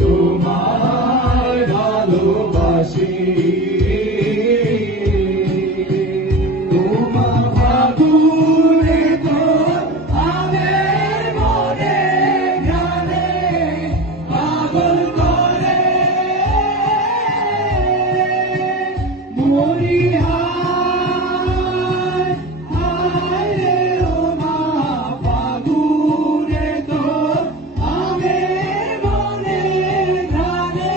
তোমায় ভালোবাসি তোমার ফাগুনে তো আমের মনে গানে পাগল করে মরি হায় হায় রে ও মা ফাগুনে তো আমের মনে গানে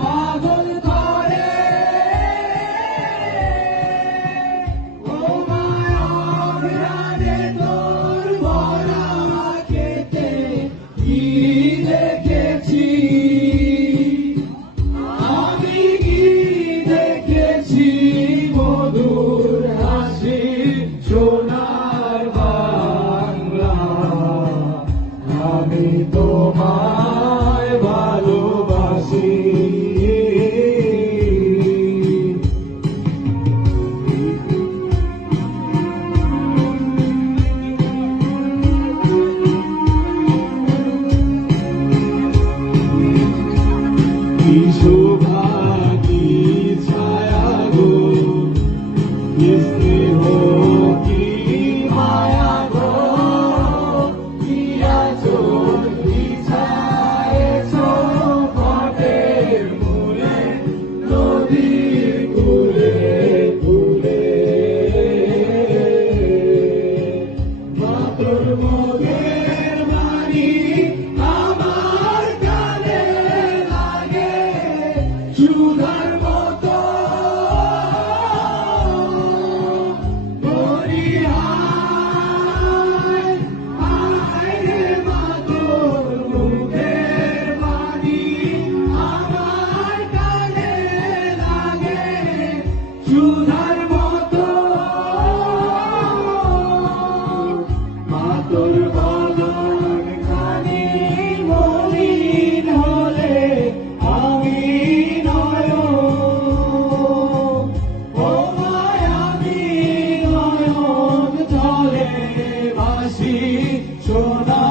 পাগল করে ও মায়ার গানে তোর ভরা খেতে কি দেখেছি আমি কি দেখেছি মধুর হাসি সোনার বাংলা আমি তোমায় ভালোবাসি কি শোভা কি ছায়া গো কি স্নেহ কি মায়া গো কি আঁচল বিছায়েছ ঘটের মূলে নদীর কূলে কূলে মা তোর মোদের বাণী আমার কানে লাগে সুধার মতো মরি হায় হায় রে মা তোর মুখের বাণী আমার কানে লাগে সুধার মতো মা তোর বদন খানি মলিন হলে আমি নয়ন ও মায়াবী নয়ন জলে ভাসি সোনা